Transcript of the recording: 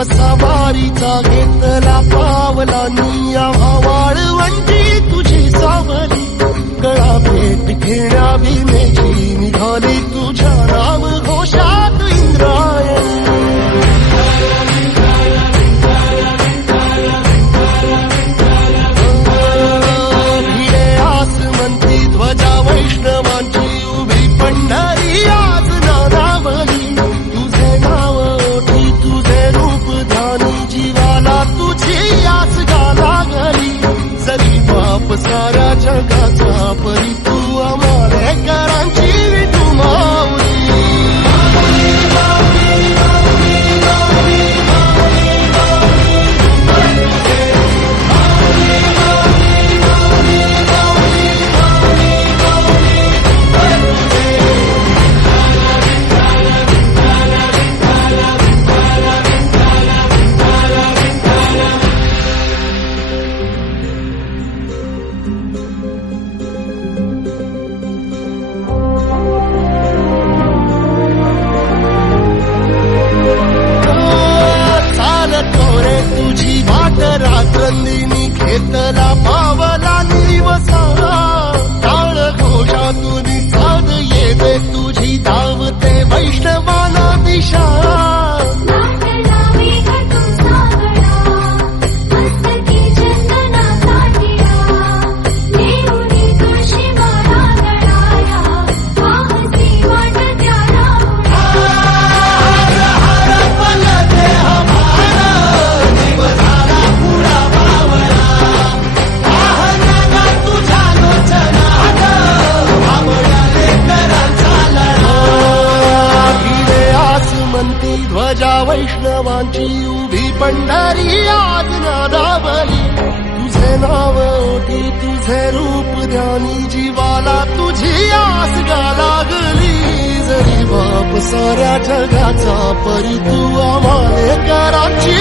वसा वारीचा घेतला पावलांनी आम्हा वाळवंटी तुझी सावली गळा भेट घेण्या भीमेची निघाली तुझ्या नाम घोषात इंद्रायणी भिडे आसमंती ध्वजा वैष्णवांची उभी पंढरी आज नादावली तुझे नाव ओठी तुझे रूप ध्यानी जीवाला तुझी आस लागली जरी बाप साऱ्या जगाचा परी तू आमालेकरांची विठू माऊली तुझी वाट रात्रंदिनी घेतला पावला निवसा टाळ घोषातून साध येते तुझी धावते वैष्णवाला दिशा ध्वजा वैष्णवांची उभी पंढरी आज नादावली तुझे नाव ओठी तुझे रूप ध्यानी जीवाला तुझी आस लागली जरी बाप साऱ्या जगाचा परी तू आम्हालेकरांची